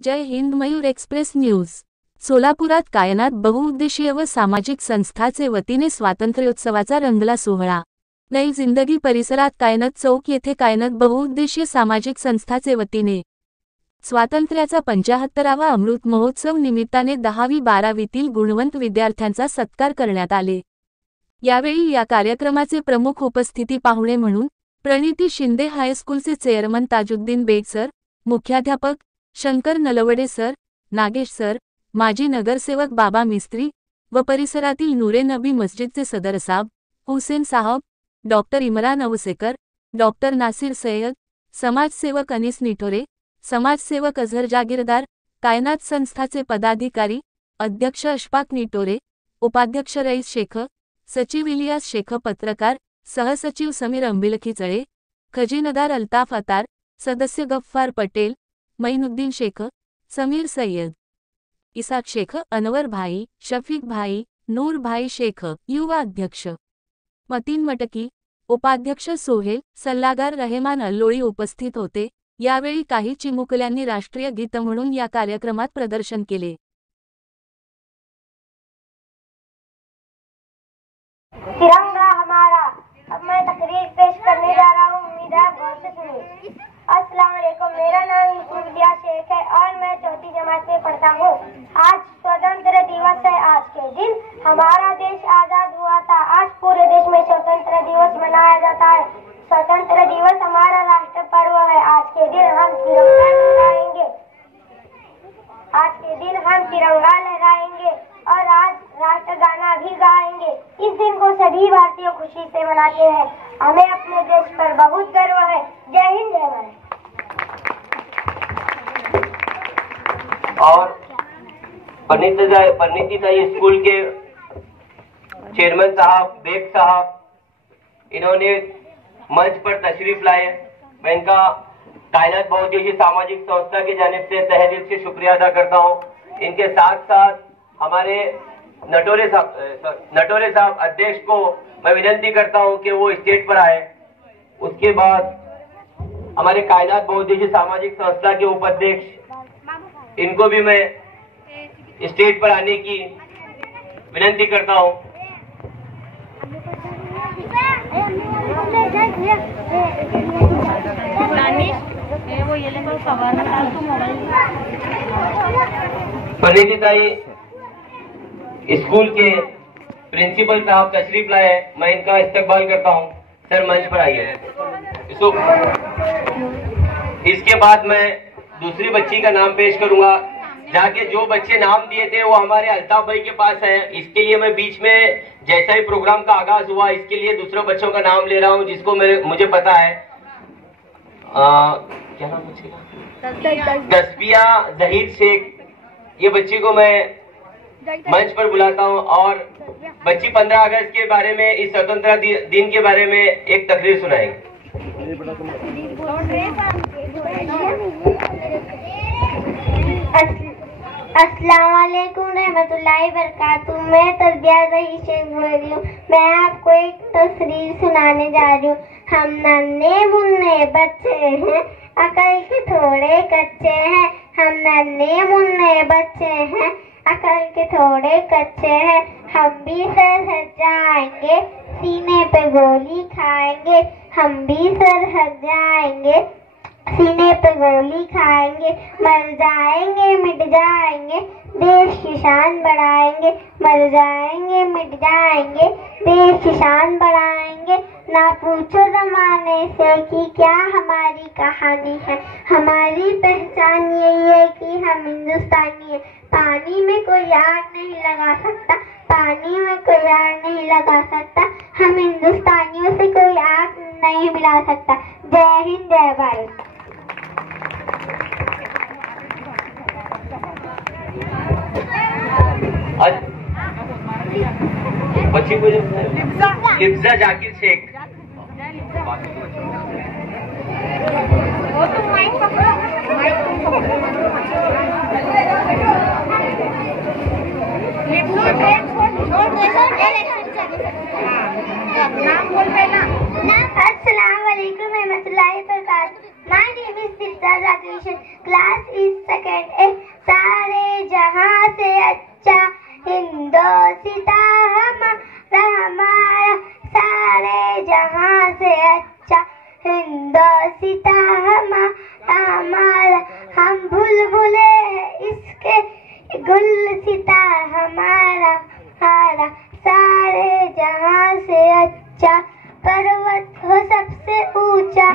जय हिंद. मयूर express news. सोलापुरात कायनात बहुउद्देशीय व सामाजिक संस्थाचे वतीने स्वातंत्र्योत्सवाचा रंगला सोहळा. नई जिंदगी परिसरात कायनात चौक येथे कायनात बहुउद्देशीय सामाजिक संस्थाचे वतीने स्वातंत्र्याचा 75वा अमृत महोत्सव निमित्ताने 10वी-12वीतील गुणवंत विद्यार्थ्यांचा सत्कार करण्यात आले. यावेळी या कार्यक्रमाचे प्रमुख उपस्थिती पाहुणे म्हणून प्रणिती शिंदे हायस्कूलचे चेअरमन ताजुद्दीन बेग सर, मुख्याध्यापक शंकर नलवडे सर, नागेश सर, माजी नगरसेवक बाबा मिस्त्री व परिसरातील नूरे नबी मस्जिदचे सदर साहब, हुसेन साहब, डॉक्टर इम्रान अवसेकर, डॉक्टर नासिर सय्यद, समाजसेवक अनीस निठोरे, समाजसेवक अझहर जागीरदार, कायनात संस्थाचे पदाधिकारी, अध्यक्ष अशफाक निटोरे, उपाध्यक्ष रईस शेख, सचिव इलियास शेख, पत्रकार सहसचिव समीर अंबिलखिचळे, खजिनदार अल्ताफ अतार, सदस्य गफ्फार पटेल, मैनुद्दीन शेख, समीर सय्यद, इसाक शेख, अनवर भाई, शफीक भाई, नूर भाई शेख, युवा अध्यक्ष मतीन मटकी, उपाध्यक्ष सोहेल, सल्लागार रहमान अल्लोळी उपस्थित होते. यावेळी काही चिमुकल्यांनी राष्ट्रीय गीत म्हणून या कार्यक्रमात प्रदर्शन केले. तिरंगा हमारा. अब मैं तकरीर पेश करने जा रहा हूँ. उम्मीद है गौर से सुनिए. अस्सलाम वालेकुम. मेरा नाम इलियास शेख है और मैं चौथी जमात में पढ़ता हूँ. आज स्वतंत्र दिवस है. आज के दिन हमारा देश आजाद हुआ था. आज पूरे देश में स्वतंत्र दिवस मनाया जाता है. स्वतंत्र दिवस हमारा राष्ट्र पर्व है. आज के दिन हम तिरंगा लहराएंगे. आज के दिन हम तिरंगा लहराएंगे और आज राष्ट्र गाना भी गाएंगे. इस दिन को सभी भारतीय खुशी से मनाते हैं. हमें अपने देश पर बहुत गर्व है. जय हिंद, जय भारत. और परिणीती स्कूल के चेयरमैन साहब, बेग साहब, इन्होंने मंच पर तशरीफ लाए. मैं इनका कायनात बहुउद्देशीय सामाजिक संस्था की जानिब से तहे दिल से शुक्रिया अदा करता हूँ. इनके साथ साथ हमारे नटोरे साहब अध्यक्ष को मैं विनती करता हूं कि वो स्टेज पर आए. उसके बाद हमारे कायनात बहुउद्देशीय सामाजिक संस्था के उपाध्यक्ष, इनको भी मैं स्टेज पर आने की विनती करता हूं. परिणीती ताई स्कूल के प्रिंसिपल साहब तशरीफ लाए. मैं इनका इस्तकबाल करता हूं. सर मंच पर आइए. इसके बाद मैं दूसरी बच्ची का नाम पेश करूंगा. जाके जो बच्चे नाम दिए थे वो हमारे अल्ताफ भाई के पास है. इसके लिए मैं बीच में जैसा ही प्रोग्राम का आगाज हुआ इसके लिए दूसरे बच्चों का नाम ले रहा हूं जिसको मुझे पता है. क्या नाम बच्चेगा? तस्बिया जहीर शेख. ये बच्ची को मैं मंच पर बुलाता हूं और बच्ची 15 अगस्त के बारे में, इस स्वतंत्रता दिन के बारे में एक तकरीर सुनाएंगे. अस्सलाम वालेकुम रहमतुल्लाहि बरकातुहू. मैं तस्बिया जहीर शेख बोल रही हूँ. मैं आपको एक तस्रीर सुनाने जा रही हूँ. हम नन्हे मुन्ने बच्चे हैं, अकल के थोड़े कच्चे हैं. हम नन्हे मुन्ने बच्चे हैं, अकल के थोड़े कच्चे हैं. हम भी सरहद जाएंगे, सीने पे गोली खाएंगे. हम भी सरहद जाएंगे, सीने पे गोली खाएंगे. मर जाएंगे मिट जाएंगे, देश की शान बढ़ाएंगे. मर जाएंगे मिट जाएंगे, देश की शान बढ़ाएंगे. ना पूछो जमाने से कि क्या हमारी कहानी है. हमारी पहचान यही है कि हम हिंदुस्तानी है. पानी में कोई आग नहीं लगा सकता, पानी में कोई आग नहीं लगा सकता. हम हिंदुस्तानियों से कोई आग नहीं मिला सकता. जय हिंद, जय भारत. बच्ची को लिप्जा जाकिर शेख. अस्सलाम वालेकुम रहमतुल्लाहि वबरकातुहू. My name is Liza Zakir. Class is second A. Hindustan हमारा सारे जहां से अच्छा। हिंदोस्तां हमारा हम बुलबुले इसके गुलसिता हमारा सारे जहां से अच्छा। पर्वत हो सबसे ऊंचा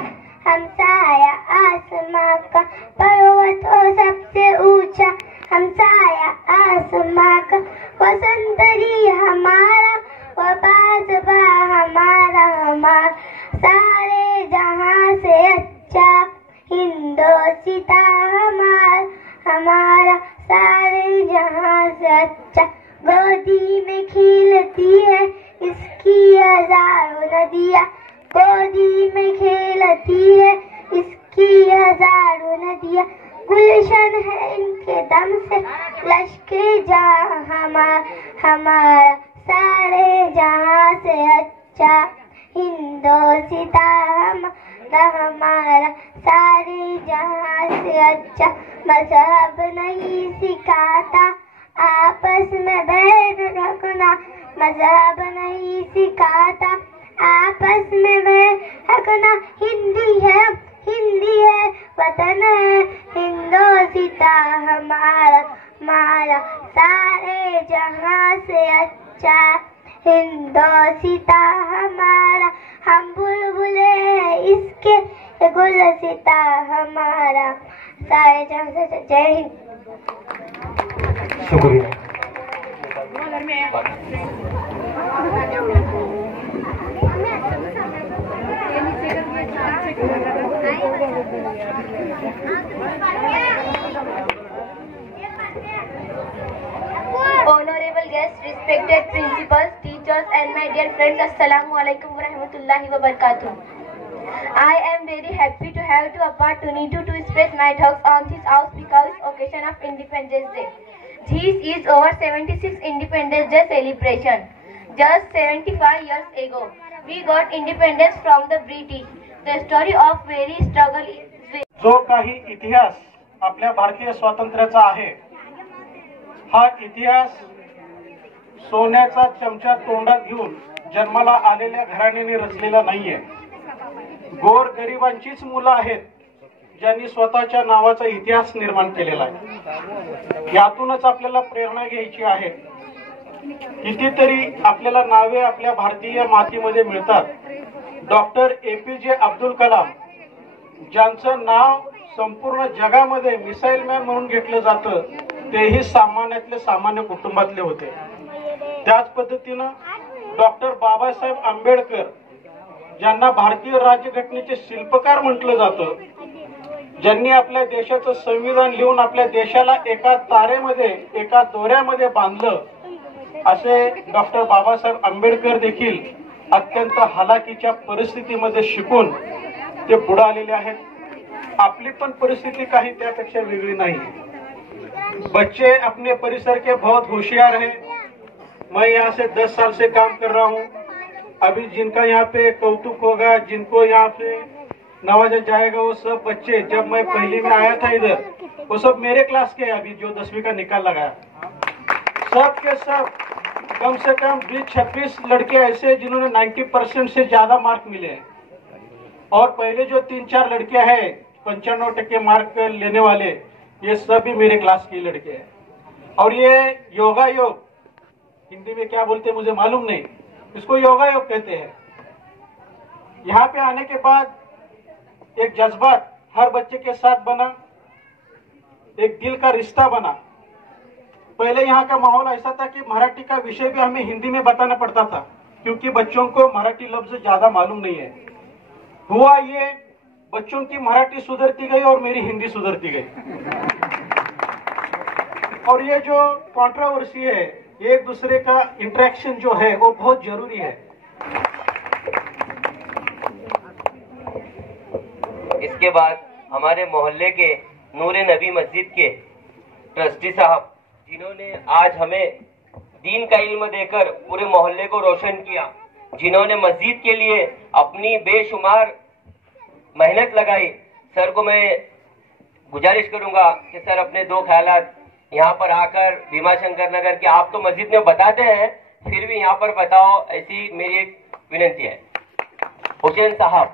हम साया आसमां का। पर्वत हो सबसे ऊंचा हम साया आसमां का। वो संतरी हमारा वो बाजबा हमारा सारे जहां से अच्छा। हिंदोस्तां हमारा सारे जहां से अच्छा। गोदी में खिलती है इसकी हजारों नदियाँ। गोदी में खेलती है इसकी हजारों नदियाँ। गुलशन है इनके दम से लश्के जहां हमारा सारे जहां से अच्छा। हिंदोस्तां हमारा सारे जहां से अच्छा। मजहब नहीं सिखाता आपस में बैठ रखना। मजहब नहीं सिखाता आपस में बैठ रखना। हिंदी है वतन है हिंदोस्तां हमारा सारे जहां से अच्छा। हिंदोस्तां हमारा हम बुलबुले हैं इसके गुलसिता हमारा सारे जहां से अच्छा। जय हिंद। शुक्रिया। Honorable guests, respected principals, teachers and my dear friends, Assalamu alaikum wa rahmatullahi wa barakatuh. I am very happy to have the opportunity to express my thoughts on this auspicious occasion of Independence Day. This is our 76th Independence Day celebration. Just 75 years ago, we got independence from the British. The story of very struggle is जो काही इतिहास आपल्या भारतीय स्वातंत्र्याचा आहे, हा इतिहास सोन्याचा चमचा तोंडात घेऊन जन्माला आलेल्या घराण्याने रचलेला नाहीये. गोर गरिबांचीच मुलं आहेत ज्यांनी स्वतःच्या नावाचा इतिहास निर्माण केलेला आहे. यातूनच आपल्याला प्रेरणा घ्यायची आहे. कितीतरी आपल्याला नावे आपल्या भारतीय मातीमध्ये मिळतात. डॉक्टर APJ अब्दुल कलाम, ज्यांचं नाव संपूर्ण जगामध्ये मिसाईल मॅन म्हणून घेतलं जातं, तेही सामान्यातले सामान्य कुटुंबातले होते. त्याच पद्धतीनं डॉक्टर बाबासाहेब आंबेडकर, ज्यांना भारतीय राज्यघटनेचे शिल्पकार म्हटलं जातं, ज्यांनी आपल्या देशाचं संविधान लिहून आपल्या देशाला एका तारेमध्ये एका दोऱ्यामध्ये बांधलं, असे डॉक्टर बाबासाहेब आंबेडकर देखील अत्यंत हालाकीच्या परिस्थितीमध्ये शिकून ते पुढे आलेले आहेत. आपली पण परिस्थिती काही त्यापेक्षा वेगळी नाही. बच्चे अपने परिसर के बहुत होशियार हैं. मैं यहाँ से 10 साल से काम कर रहा हूँ. अभी जिनका यहाँ पे कौतुक होगा, जिनको यहाँ पे नवाजा जाएगा, वो सब बच्चे, जब मैं पहली में आया था इधर, वो सब मेरे क्लास के. अभी जो 10वीं का निकाल लगाया, सब के सब कम से कम 20-26 लड़के ऐसे जिन्होंने 90% से ज्यादा मार्क मिले हैं. और पहले जो 3-4 लड़के हैं 95% मार्क लेने वाले, ये सभी मेरे क्लास के लड़के हैं. और ये योगा योग, हिंदी में क्या बोलते हैं मुझे मालूम नहीं, इसको योगा योग कहते हैं. यहाँ पे आने के बाद एक जज्बात हर बच्चे के साथ बना, एक दिल का रिश्ता बना. पहले यहाँ का माहौल ऐसा था कि मराठी का विषय भी हमें हिंदी में बताना पड़ता था, क्योंकि बच्चों को मराठी लफ्ज ज्यादा मालूम नहीं है. हुआ ये, बच्चों की मराठी सुधरती गई और मेरी हिंदी सुधरती गई. और ये जो कंट्रोवर्सी है, एक दूसरे का इंटरेक्शन जो है, वो बहुत जरूरी है. इसके बाद हमारे मोहल्ले के नूरे नबी मस्जिद के ट्रस्टी साहब, जिन्होंने आज हमें दीन का इल्म देकर पूरे मोहल्ले को रोशन किया, जिन्होंने मस्जिद के लिए अपनी बेशुमार मेहनत लगाई, सर को मैं गुजारिश करूंगा कि सर अपने 2 ख्यालात यहाँ पर आकर भीमाशंकर नगर के आप तो मस्जिद में बताते हैं, फिर भी यहाँ पर बताओ, ऐसी मेरी एक विनती है। हुसैन साहब।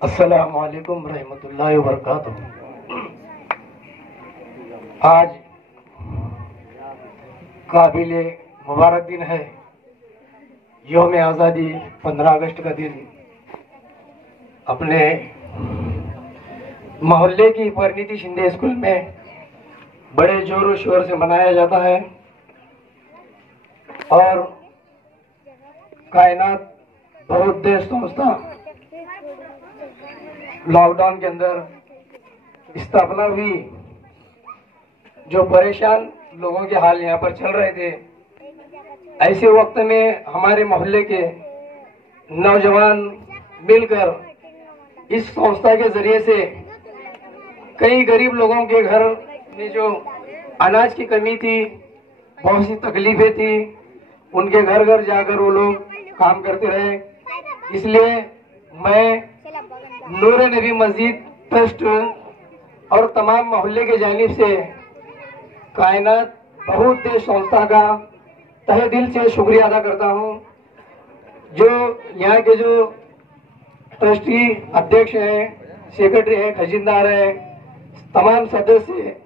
अस्सलामु अलैकुम रहमतुल्लाहि व बरकातुहू। आज काबिले मुबारक दिन है, यौम आज़ादी 15 अगस्त का दिन अपने मोहल्ले की परिणीति शिंदे स्कूल में बड़े जोरों शोर से मनाया जाता है। और कायनात बहुउद्देश्य संस्था लॉकडाउन के अंदर स्थापना हुई। जो परेशान लोगों के हाल यहाँ पर चल रहे थे, ऐसे वक्त में हमारे मोहल्ले के नौजवान मिलकर इस संस्था के जरिए से कई गरीब लोगों के घर में जो अनाज की कमी थी, बहुत सी तकलीफें थी, उनके घर घर जाकर वो लोग काम करते रहे। इसलिए मैं नूर नबी मस्जिद ट्रस्ट और तमाम मोहल्ले के जानिब से कायनात बहुउद्देश्य संस्था का तहे दिल से शुक्रिया अदा करता हूँ। जो यहाँ के जो ट्रस्टी अध्यक्ष हैं, सेक्रेटरी हैं, खजीनदार हैं, तमाम सदस्य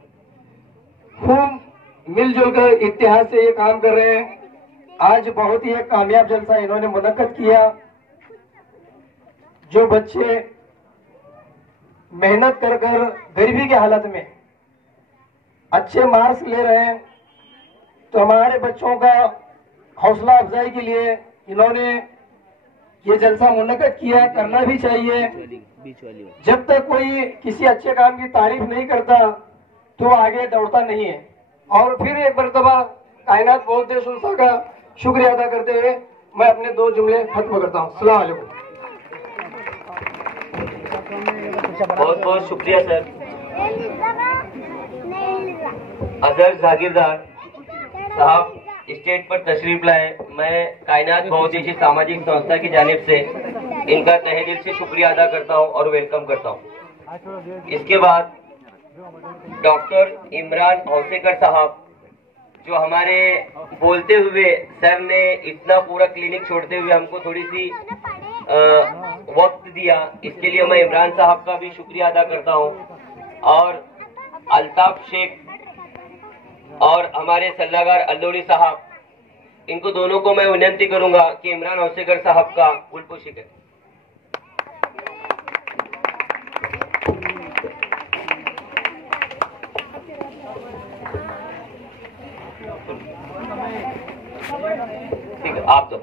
खूब मिलजुल कर इत्तेहाद से ये काम कर रहे हैं। आज बहुत ही एक कामयाब जलसा इन्होंने मुनक्कद किया। जो बच्चे मेहनत कर कर गरीबी के हालत में अच्छे मार्क्स ले रहे हैं, तो हमारे बच्चों का हौसला अफजाई के लिए इन्होंने ये जलसा मुनक्कद किया। करना भी चाहिए। जब तक कोई किसी अच्छे काम की तारीफ नहीं करता तो आगे दौड़ता नहीं है। और फिर एक मरतबा कायनात बहुउद्देश्य संस्था का शुक्रिया अदा करते हुए मैं अपने 2 जुमले खत्म करता हूँ। अस्सलाम वालेकुम। बहुत बहुत शुक्रिया सर। अजहर जागीरदार साहब स्टेज पर तशरीफ लाए। मैं कायनात बहुउद्देशीय सामाजिक संस्था की जानिब से इनका तहे दिल से शुक्रिया अदा करता हूं और वेलकम करता हूं। इसके बाद डॉक्टर इमरान औसेकर साहब, जो हमारे बोलते हुए सर ने इतना पूरा क्लिनिक छोड़ते हुए हमको थोड़ी सी वक्त दिया, इसके लिए मैं इमरान साहब का भी शुक्रिया अदा करता हूं। और अल्ताफ शेख और हमारे सल्लागार अल्लोरी साहब, इनको दोनों को मैं विनती करूंगा कि इमरान औसेकर साहब का फुलपोशी करें। ठीक है, आप तो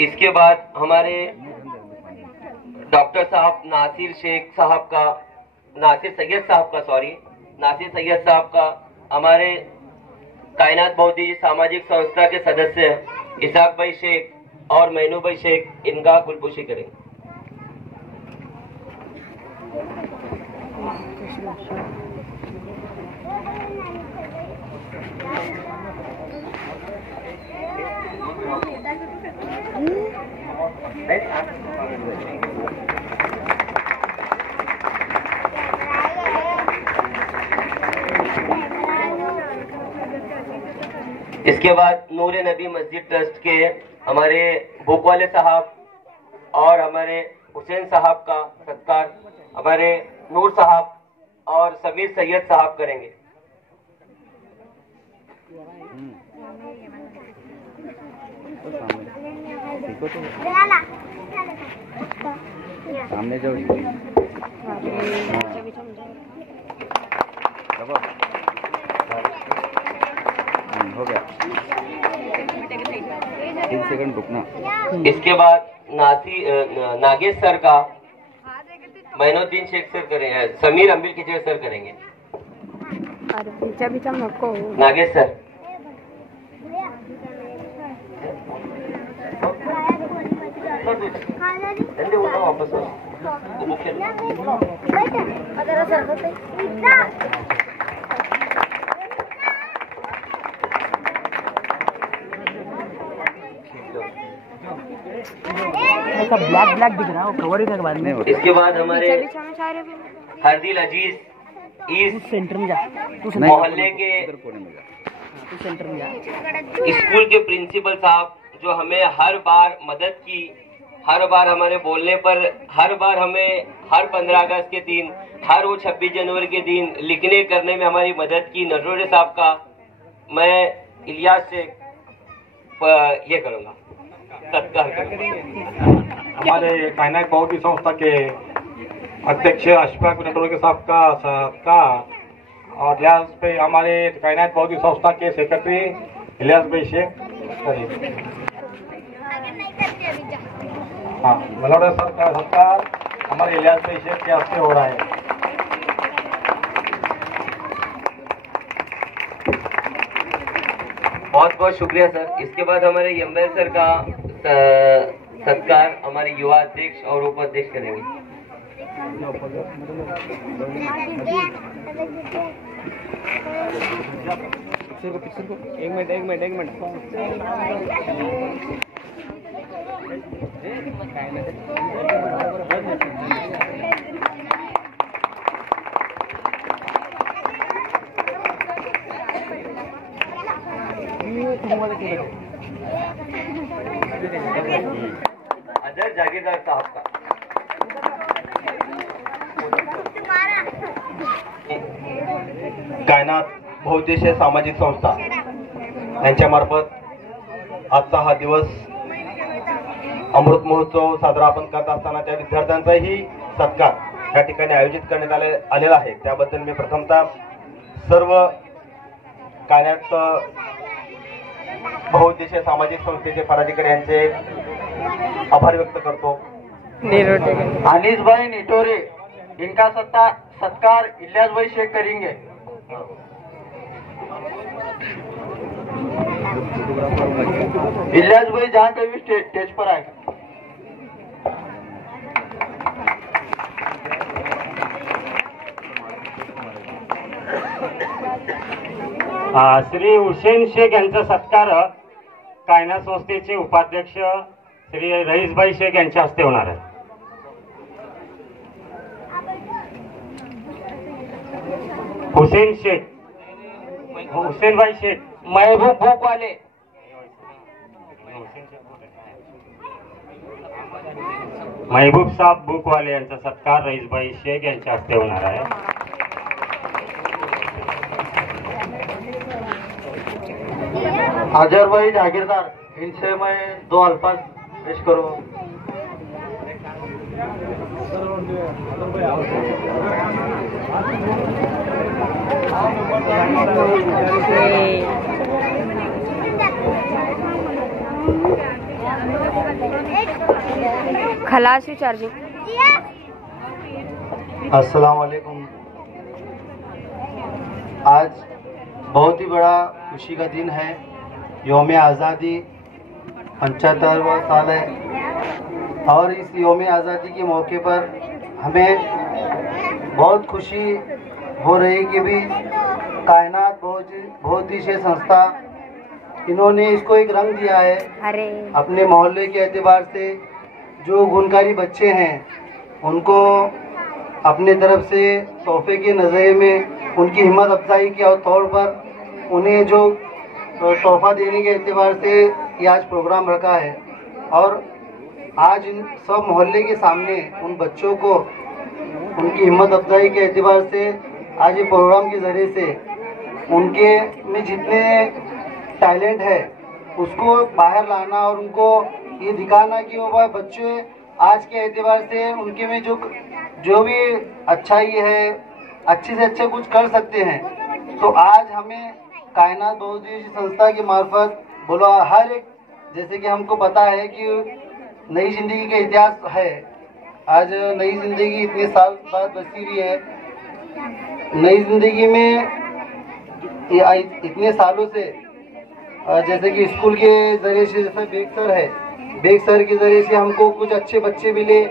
इसके बाद हमारे डॉक्टर साहब नासिर सैयद साहब का हमारे कायनात बहुउद्देशीय सामाजिक संस्था के सदस्य इसाक भाई शेख और मैनू भाई शेख, इनका कुलपोशी करेंगे। इसके बाद नूर नबी मस्जिद ट्रस्ट के हमारे भोकवाले साहब और हमारे हुसैन साहब का सत्कार हमारे नूर साहब और समीर सैयद साहब करेंगे। सामने जाओ। हो गया, 3 सेकंड रुकना। इसके बाद नागेश सर का मैनुद्दीन शेख सर करेंगे, समीर अम्बिल किचड़ सर करेंगे। नागेश सर। धंधे उठा वापस वो मुख्य ब्लैक ब्लैक दिख रहा है, कवर ही था बाद में। इसके बाद हमारे हरदिल अजीज इस सेंटर में जा, मोहल्ले के सेंटर में जा। स्कूल के प्रिंसिपल साहब जो हमें हर बार मदद की, हर बार हमारे बोलने पर, हर बार हमें हर 15 अगस्त के दिन, हर वो 26 जनवरी के दिन लिखने करने में हमारी मदद की, नटोरे साहब का मैं इलियास से ये करूँगा सत्कार करूँगा। हमारे कायनात बौद्ध संस्था के अध्यक्ष अशफाक नटोरे साहब का सत्कार और इलियास भाई, हमारे कायनात बौद्ध संस्था के सेक्रेटरी इलियास भाई शेख। हाँ, नटोरे सर का सत्कार हमारे इलियास भाई शेख के हस्ते हो रहा है। बहुत बहुत शुक्रिया सर। इसके बाद हमारे यम्बेल सर का सत्कार हमारे युवा अध्यक्ष और उपाध्यक्ष करेंगे। एक मिनट अजय जागीरदार साहब का कायनात बहुउद्देशीय सामाजिक संस्था यांच्यामार्फत आजचा हा दिवस अमृत महोत्सव साजरा आपण करत असताना त्या विद्यार्थ्यांचाही सत्कार या ठिकाणी आयोजित करण्यात आलेला आहे। त्याबद्दल मी प्रथमतः सर्व कायनात बहुउद्देशीय सामाजिक संस्थेचे पदाधिकारी यांचे आभार व्यक्त करतो। अनीस भाई निटोरे इनका सत्कार इलियास भाई शेख करेंगे। इलियास भाई जहाँ कभी स्टेज पर आए। श्री हुसेन शेख यांचा सत्कार कायनात संस्थेचे उपाध्यक्ष श्री रईसभाई शेख यांच्या हस्ते होणार आहे। हुसेन शेख, हुसेन भाई शेख, महबूब भूकवाले, महबूब साहब बुकवाले यांचा सत्कार रईसभाई शेख यांच्या हस्ते होणार आहे। अजहर भाई जागीरदार, इनसे मैं 2 अल्फाज पेश करूँ। खलासी चार्जिंग। अस्सलाम वालेकुम। आज बहुत ही बड़ा खुशी का दिन है। यौम आज़ादी 75वां साल है और इस यौम आज़ादी के मौके पर हमें बहुत खुशी हो रही कि भी कायनात बहुउद्देशीय संस्था इन्होंने इसको एक रंग दिया है। अपने मोहल्ले के एतबार से जो गुणकारी बच्चे हैं उनको अपने तरफ से तोहफे के नज़रिए में उनकी हिम्मत अफजाई के तौर पर उन्हें जो तोहफा देने के एतबार से ये आज प्रोग्राम रखा है और आज इन सब मोहल्ले के सामने उन बच्चों को उनकी हिम्मत अफजाई के एतबार से आज ये प्रोग्राम के ज़रिए से उनके में जितने टैलेंट है उसको बाहर लाना और उनको ये दिखाना कि वो बच्चे आज के एतबार से उनके में जो भी अच्छाई है अच्छे से अच्छे कुछ कर सकते हैं। तो आज हमें कायनात बहुउद्देशीय संस्था के मार्फत बोला हर एक, जैसे कि हमको पता है कि नई जिंदगी का इतिहास है। आज नई जिंदगी इतने साल बाद बसी हुई है। नई जिंदगी में इतने सालों से जैसे कि स्कूल के जरिए से जैसे बेग सर है बेग सर के जरिए से हमको कुछ अच्छे बच्चे मिले,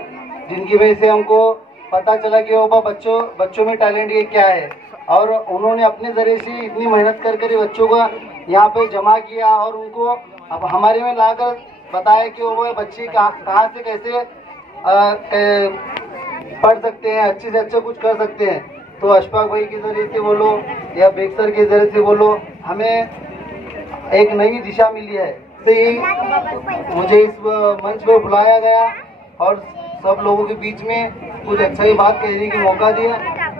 जिनकी वजह से हमको पता चला कि वो बच्चों में टैलेंट ये क्या है, और उन्होंने अपने जरिए से इतनी मेहनत कर कर बच्चों को यहाँ पे जमा किया और उनको अब हमारे में लाकर बताया कि वो बच्चे कहाँ से कैसे पढ़ सकते हैं, अच्छे से अच्छा कुछ कर सकते हैं। तो अशफाक भाई के जरिए से बोलो या बेग सर के जरिए से बोलो, हमें एक नई दिशा मिली है। से ही मुझे इस मंच पर बुलाया गया और सब लोगों के बीच में कुछ अच्छा ही बात कहने की मौका दिया,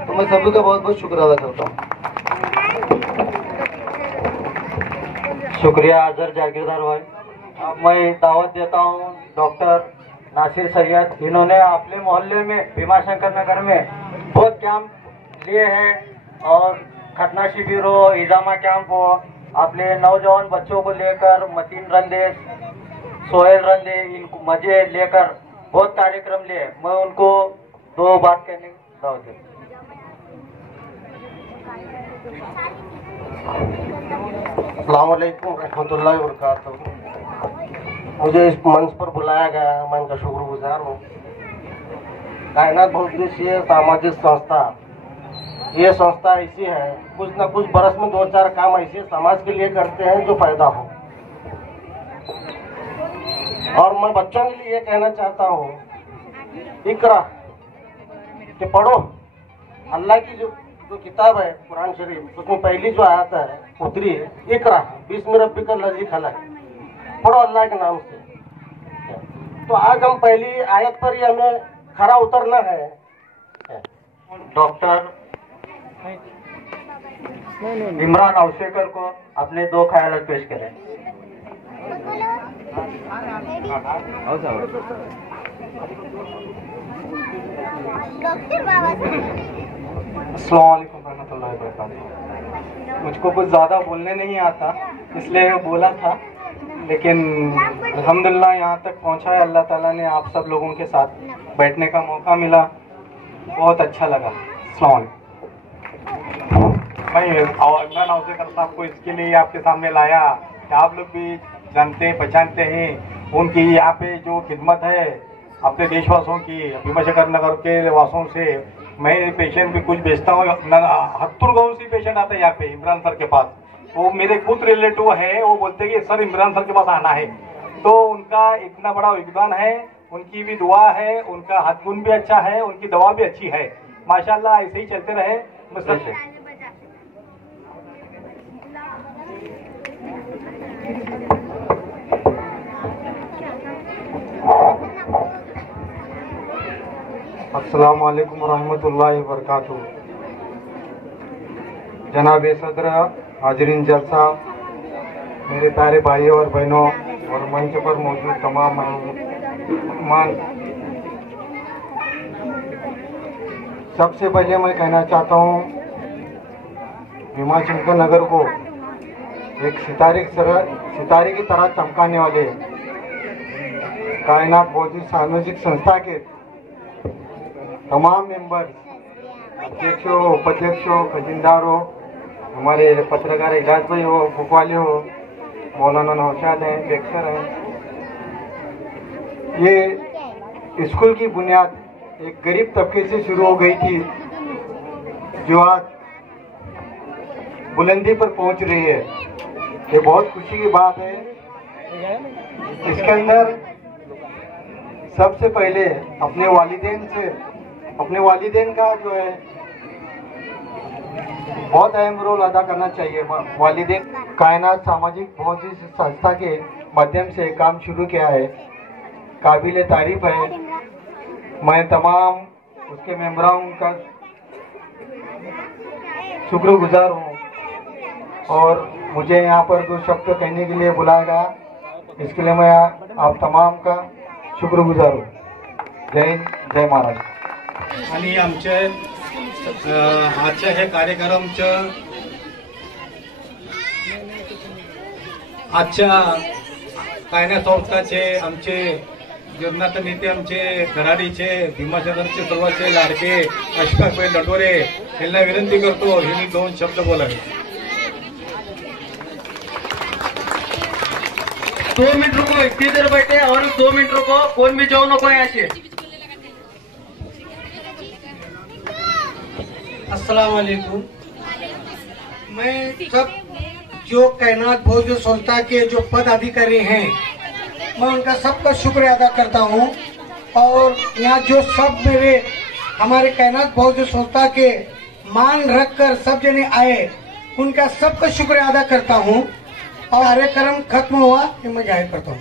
तो मैं सभी का बहुत बहुत शुक्र अदा करता हूँ। शुक्रिया अजहर जागीरदार भाई। अब मैं दावत देता हूँ डॉक्टर नासिर सैयद। इन्होंने अपने मोहल्ले में भीमाशंकर नगर में बहुत कैंप लिए हैं और खतना शिविर हो, इजामा कैंप हो, अपने नौजवान बच्चों को लेकर मतीन रंदे, सोहेल रंदे, इनको मजे लेकर बहुत कार्यक्रम लिए। मैं उनको 2 बात कहने की दावत देता हूँ। अस्सलाम वालेकुम रहमतुल्लाहि व बरकातहू। मुझे इस मंच पर बुलाया गया है, मैं इनका शुक्रगुजार हूँ। कायनात बहुउद्देशीय सामाजिक संस्था, ये संस्था ऐसी है कुछ न कुछ बरस में 2-4 काम ऐसे समाज के लिए करते हैं जो फायदा हो। और मैं बच्चों के लिए ये कहना चाहता हूँ, इकरा कि पढ़ो। अल्लाह की जो किताब है कुरान शरीफ, उसमें पहली जो आयत है उतरी है, इकरा बिस्मि रब्बिकल लज़ी खलक़, पढ़ो अल्लाह के नाम से। तो आज हम पहली आयत पर ही हमें खरा उतरना है। डॉक्टर इमरान अवशेकर को अपने 2 ख्यालात पेश करें। अस्सलाम वालेकुम रहमतुल्लाहि व बरकातहू। मुझको कुछ ज़्यादा बोलने नहीं आता, इसलिए बोला था, लेकिन अल्हम्दुलिल्लाह यहाँ तक पहुँचा है। अल्लाह ताला ने आप सब लोगों के साथ बैठने का मौका मिला, बहुत अच्छा लगा। अस्सलाम वालेकुम। मैं इमरान अवशेकर साहब को इसके लिए आपके सामने लाया कि आप लोग भी जानते पहचानते हैं उनकी यहाँ पे जो खिदमत है अपने देशवासियों की। भीमाशंकर नगर के वासियों से मैं पेशेंट भी कुछ बेचता हूँ। हत्तुर गाँव से पेशेंट आता है यहाँ पे इमरान सर के पास, वो मेरे खुद रिलेटिव है। वो बोलते हैं कि सर इमरान सर के पास आना है। तो उनका इतना बड़ा योगदान है, उनकी भी दुआ है, उनका हाथ गुण भी अच्छा है, उनकी दवा भी अच्छी है। माशाल्लाह ऐसे ही चलते रहे। अस्सलाम वालेकुम रहमतुल्लाहि व बरकातहू। जनाब सदर, हाजरीन जलसा, मेरे प्यारे भाइयों और बहनों और मंच पर मौजूद तमाम मेहमान, सबसे पहले मैं कहना चाहता हूँ भीमाशंकर नगर को एक सितारे की तरह चमकाने वाले कायनात बहुउद्देशीय सामाजिक संस्था के तमाम मेंबर, अध्यक्षों, उपाध्यक्षों, खजीनदारों, हमारे पत्रकार इजाज भाई हो, बुकवाले हो, मौलाना नौशाद हैं, बेक्सर हैं। ये स्कूल की बुनियाद एक गरीब तबके से शुरू हो गई थी, जो आज बुलंदी पर पहुंच रही है। ये बहुत खुशी की बात है। इसके अंदर सबसे पहले अपने वालिदैन का जो है बहुत अहम रोल अदा करना चाहिए। वालिदैन कायनात सामाजिक बहुउद्देशीय संस्था के माध्यम से काम शुरू किया है, काबिल तारीफ है। मैं तमाम उसके मेंबरों का शुक्रगुजार हूँ और मुझे यहाँ पर 2 शब्द कहने के लिए बुलाया गया, इसके लिए मैं आप तमाम का शुक्रगुजार हूँ। जय हिंद, जय महाराष्ट्र। आणि आमचे आजच्या हे कार्यक्रमच्या आजच्या कायनात संस्थाचे आमचे जगन्नाथ नेते, आमचे धडाडीचे, भीमाशंकरचे सर्वांचे लाडके अशफाकभाई लटोरे यांना विनंती करतो हे मी 2 शब्द बोलावे। 2 मिनट रुको, इतनी देर बैठे और 2 मिनट रुको, कोण भी जाऊ नको याचे. अस्सलाम वालेकुम. मैं सब जो कायनात भोज संस्था के जो पदाधिकारी हैं, मैं उनका सबका शुक्र अदा करता हूं. और यहाँ जो सब मेरे हमारे कायनात भोज संस्था के मान रखकर सब जने आए, उनका सबका शुक्र अदा करता हूं. और कार्यक्रम खत्म हुआ, ये मैं जाहिर करता हूँ.